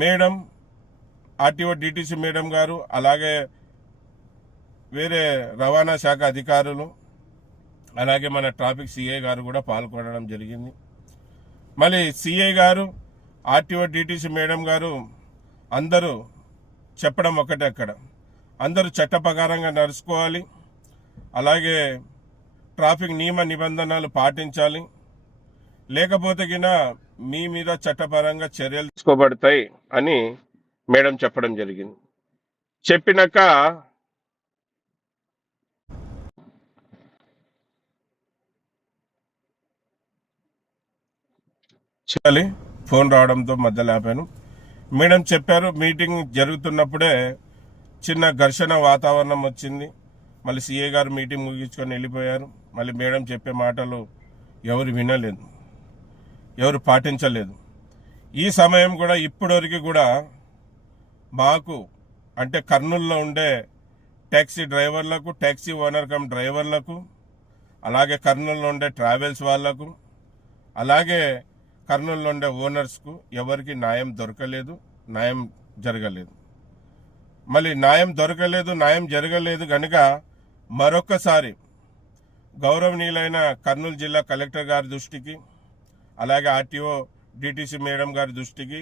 Madam, RTO DTC madam గారు, అలాగే వేరే రవాణా శాఖ అధికారులు, అలాగే మన ట్రాఫిక్ సిఐ గారు కూడా పాల్గొనడం జరిగింది. మళ్ళీ సిఐ గారు, ఆర్టీఓ డిటిసి మేడం గారు అందరూ చెప్పడం ఒకటే, అక్కడ అందరూ చట్ట ప్రకారంగా నడుచుకోవాలి, అలాగే ట్రాఫిక్ నియమ నిబంధనలు పాటించాలి, లేకపోతే గిన మీ మీద చట్టపరంగా చర్యలు తీసుకోబడతాయి అని మేడం చెప్పడం జరిగింది. చెప్పినాక చేయాలి, ఫోన్ రావడంతో మధ్యలో ఆపాను. మేడం చెప్పారు, మీటింగ్ జరుగుతున్నప్పుడే చిన్న ఘర్షణ వాతావరణం వచ్చింది. మళ్ళీ సిఏ గారు మీటింగ్ ముగించుకొని వెళ్ళిపోయారు. మళ్ళీ మేడం చెప్పే మాటలు ఎవరు వినలేదు, ఎవరు పాటించలేదు. ఈ సమయం కూడా ఇప్పటివరకు కూడా మాకు అంటే కర్నూలులో ఉండే ట్యాక్సీ డ్రైవర్లకు, ట్యాక్సీ ఓనర్ కమ్ డ్రైవర్లకు, అలాగే కర్నూలులో ఉండే ట్రావెల్స్ వాళ్లకు, అలాగే కర్నూలులో ఉండే ఓనర్స్కు ఎవరికి న్యాయం దొరకలేదు, న్యాయం జరగలేదు. మళ్ళీ న్యాయం దొరకలేదు, న్యాయం జరగలేదు కనుక మరొక్కసారి గౌరవనీయులైన కర్నూలు జిల్లా కలెక్టర్ గారి దృష్టికి, అలాగే ఆర్టీఓ డిటిసి మేడం గారి దృష్టికి